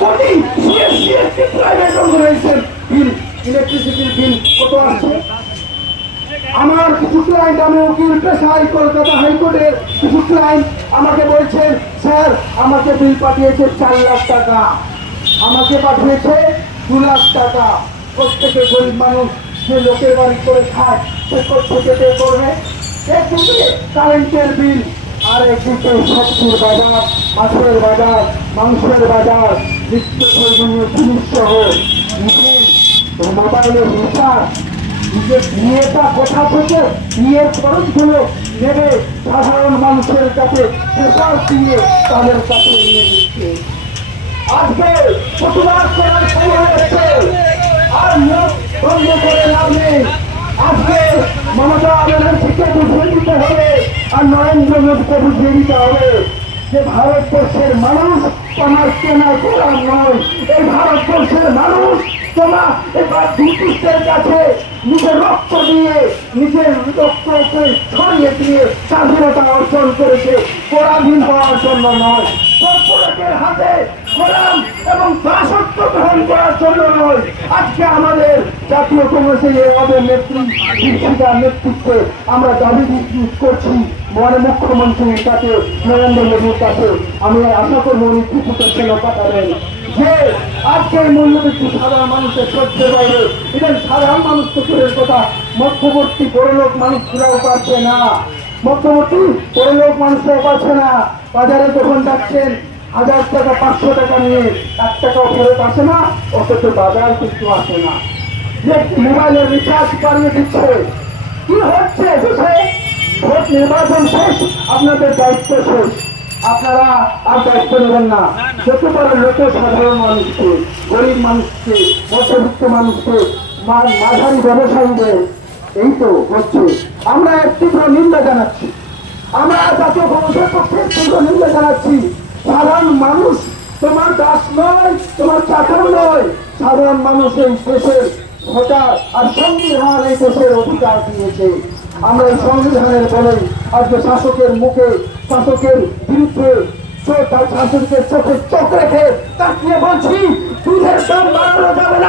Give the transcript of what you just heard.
কোটি CSC private organisation বিল, ইলেকট্রিসিটির বিল কত আসছে? আমার কিছু ক্লায়েন্ট, আমি উকিল পেশায়, কলকাতা হাইকোর্টের কিছু ক্লায়েন্ট আমাকে বলছেন, স্যার আমাকে বিল পাঠিয়েছে 4 লাখ টাকা, আমাকে পাঠিয়েছে 2 লাখ টাকা। প্রত্যেকে গরিব মানুষ, যে লোকের বাড়ি করে খায় সে থেকে পে করবে। একদিকে কারেন্টের বিল, আর একদিকে সবজির বাজার, মাছের বাজার, মাংসের বাজার, নিত্য প্রয়োজনীয় জিনিস সহ মোবাইলের রিচার্জ। বিয়েটা কোথা থেকে বিয়ের খরচগুলো নেবে সাধারণ মানুষের কাছে প্রেসার দিয়ে তাদের কাছে নিয়ে দিচ্ছে। আজকে প্রতিবাদ করার সময় হচ্ছে, আর মুখ বন্ধ করে লাভ নেই। আজকে মমতা ব্যানার্জিকে বুঝিয়ে দিতে হবে, আর নরেন্দ্র মোদীকে বুঝিয়ে দিতে হবে যে ভারতবর্ষের মানুষ তোমার কেনা গোলাম নয়। এই ভারতবর্ষের মানুষ তোমার এবার ব্রিটিশদের কাছে নিজের রক্ত দিয়ে, নিজের রক্তকে ছড়িয়ে দিয়ে স্বাধীনতা অর্জন করেছে, পরাধীন হওয়ার জন্য নয়। কর্পোরেটের হাতে গোলাম এবং দাসত্ব গ্রহণ করার জন্য নয়। আজকে আমাদের জাতীয় কংগ্রেসের আমাদের দীক্ষিতার নেতৃত্বে আমরা দাবি করছি মুখ্যমন্ত্রীর কাছে, নরেন্দ্র মোদীর কাছে। আমি আশা করবো উনি কিছু করছেন পাঠাবেন যে আজকে মূল্যবৃদ্ধি সাধারণ মানুষের সহ্য বাইরে। এদের সাধারণ মানুষ তো দূরের কথা, মধ্যবর্তী বড়লোক মানুষরাও পারছে না, মধ্যবর্তী বড়লোক মানুষরাও পারছে না। বাজারে যখন যাচ্ছেন 1000 টাকা 500 টাকা নিয়ে 1 টাকাও ফেরত আসে না, অথচ বাজার কিন্তু আসে না। যে মোবাইলের রিচার্জ বাড়িয়ে দিচ্ছে, কি হচ্ছে দেশে? ভোট নির্বাচন শেষ, আপনাদের দায়িত্ব শেষ, আপনারা আর দায়িত্ব নেবেন না। যত পারেন লোকের সাধারণ মানুষকে, গরিব মানুষকে, মধ্যবিত্ত মানুষকে, মাঝারি ব্যবসায়ীদের এই তো হচ্ছে। আমরা এক তীব্র নিন্দা জানাচ্ছি, আমরা জাতীয় কংগ্রেসের পক্ষে তীব্র নিন্দা জানাচ্ছি। সাধারণ মানুষ তোমার দাস নয়, তোমার চাকর নয়। সাধারণ মানুষ এই দেশের ভোটার, আর সংবিধান এই দেশের অধিকার দিয়েছে। আমরা এই সংবিধানের বলেই আজকে শাসকের মুখে, শাসকের বিরুদ্ধে, শাসকের চোখে চোখ রেখে তাকিয়ে বলছি দুধের দাম বাড়ানো যাবে না।